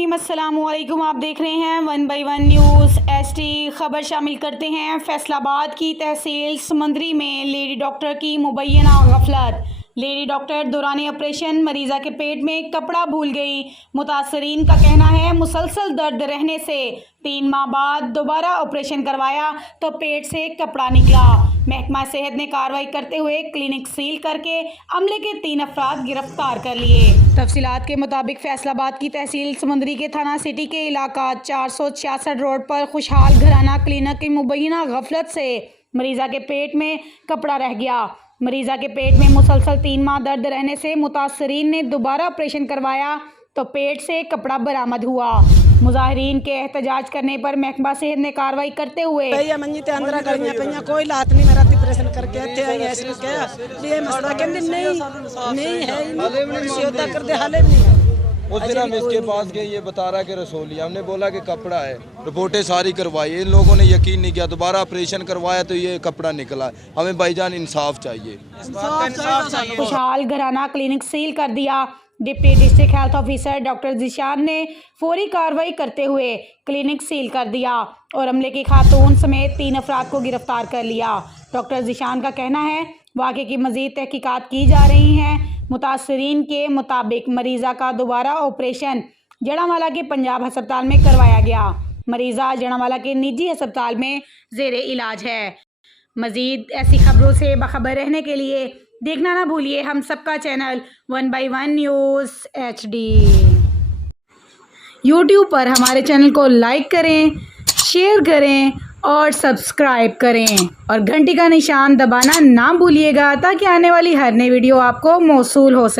रहीम अस्सलामुअलैकुम। आप देख रहे हैं 1 बाई 1 न्यूज़ एसटी। खबर शामिल करते हैं फैसलाबाद की तहसील समंदरी में लेडी डॉक्टर की मुबैना गफलत। लेडी डॉक्टर दौरान ऑपरेशन मरीज़ा के पेट में कपड़ा भूल गई। मुतासरीन का कहना है मुसलसल दर्द रहने से 3 माह बाद दोबारा ऑपरेशन करवाया तो पेट से कपड़ा निकला। महकमा सेहत ने कार्रवाई करते हुए क्लिनिक सील करके अमले के 3 अफराद गिरफ्तार कर लिए। तफसीलात के मुताबिक फैसलाबाद की तहसील समंदरी के थाना सिटी के इलाका 466 रोड पर खुशहाल घराना क्लिनिक की मुबैना गफलत से मरीज़ा के पेट में कपड़ा रह गया। मरीज़ा के पेट में मुसलसल 3 माह दर्द रहने से मुतासरीन ने दोबारा ऑपरेशन करवाया तो पेट से कपड़ा बरामद हुआ। मुजाहिरीन के एहतजाज करने पर महकमा सेहत ने कार्रवाई करते हुए कोई लात नहीं मेरा ऑपरेशन करके ये मसला नहीं है कर दे हाले नहीं। उस दिन हम इसके पास गए, ये बता रहा कि रसोलिया, हमने बोला कि कपड़ा है, रिपोर्टें सारी करवाई, इन लोगों ने यकीन नहीं किया, दोबारा ऑपरेशन करवाया तो ये कपड़ा निकला। हमें भाईजान इंसाफ चाहिए। खुशहाल घराना क्लिनिक सील कर दिया। Deputy district health officer doctor Zishan ने फौरी कार्रवाई करते हुए क्लिनिक सील कर दिया और अमले की खातून समेत 3 अफराद को गिरफ्तार कर लिया। डॉक्टर जिशान का कहना है वाक़े की मज़ीद तहकीकात की जा रही हैं। मुतासरीन के मुताबिक मरीज़ा का दोबारा ऑपरेशन जड़ावाला के पंजाब अस्पताल में करवाया गया। मरीज़ा जड़ावाला के निजी अस्पताल में ज़ेरे इलाज है। मज़ीद ऐसी खबरों से बाखबर रहने के लिए देखना ना भूलिए हम सबका channel 1 by 1 news HD। YouTube पर हमारे चैनल को लाइक करें, शेयर करें और सब्सक्राइब करें और घंटी का निशान दबाना ना भूलिएगा ताकि आने वाली हर नई वीडियो आपको मौसूल हो सके।